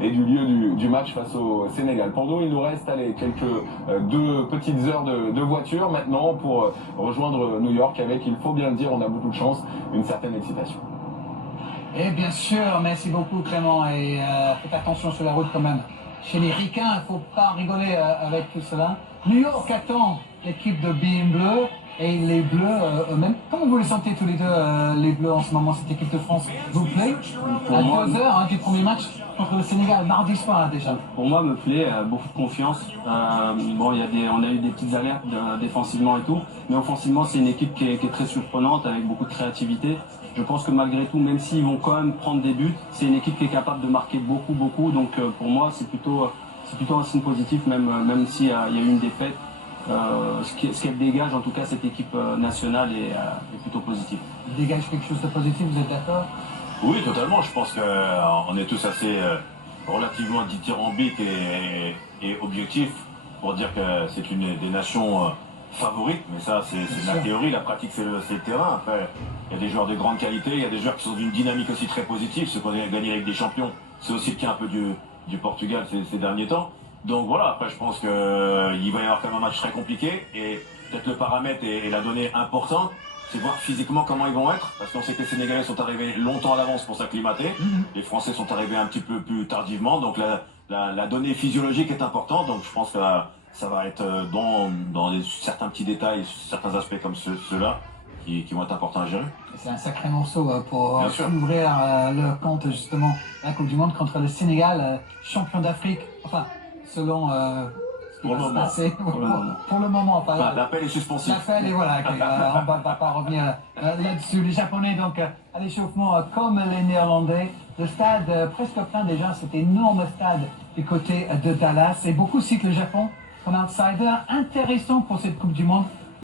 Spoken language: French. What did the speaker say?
et du lieu du match face au Sénégal. Pour nous, il nous reste deux petites heures de voiture maintenant pour rejoindre New York avec, il faut bien le dire, on a beaucoup de chance, une certaine excitation. Et bien sûr, merci beaucoup Clément, et faites attention sur la route quand même. Chez les Ricains, il ne faut pas rigoler avec tout cela. New York attend l'équipe de Bein Bleu et les Bleus eux-mêmes. Comment vous les sentez tous les deux, les Bleus en ce moment, cette équipe de France? Vous plaît? À 2 heures du premier match contre le Sénégal, mardi soir déjà. Pour moi, me plaît, beaucoup de confiance. Bon, on a eu des petites alertes défensivement et tout, mais offensivement, c'est une équipe qui est très surprenante, avec beaucoup de créativité. Je pense que malgré tout, même s'ils vont quand même prendre des buts, c'est une équipe qui est capable de marquer beaucoup. Donc pour moi, c'est plutôt un signe positif, même s'il y a eu une défaite. Ce qu'elle dégage, en tout cas, cette équipe nationale est plutôt positive. Elle dégage quelque chose de positif, vous êtes d'accord? Oui, totalement. Je pense qu'on est tous assez relativement dithyrambiques et objectifs pour dire que c'est une des nations favorites. Mais ça, c'est la théorie. La pratique, c'est le terrain. Après, il y a des joueurs de grande qualité. Il y a des joueurs qui sont d'une dynamique aussi très positive. Ceux qui ont gagné avec des champions, c'est aussi le cas un peu du Portugal ces derniers temps. Donc voilà, après je pense qu'il va y avoir quand même un match très compliqué et peut-être le paramètre et la donnée importante, c'est voir physiquement comment ils vont être, parce qu'on sait que les Sénégalais sont arrivés longtemps à l'avance pour s'acclimater, les Français sont arrivés un petit peu plus tardivement, donc la donnée physiologique est importante, donc je pense que ça va être dans certains petits détails, certains aspects comme ceux-là qui vont être importants à gérer. C'est un sacré morceau pour ouvrir leur compte justement à la Coupe du Monde contre le Sénégal, champion d'Afrique, enfin selon ce qui va se passer. Pour le moment. L'appel est suspensif. L'appel, et voilà, okay, on ne va pas revenir là-dessus. Les Japonais, donc, à l'échauffement comme les Néerlandais. Le stade presque plein déjà, cet énorme stade du côté de Dallas. Et beaucoup citent le Japon comme outsider intéressant pour cette Coupe du Monde.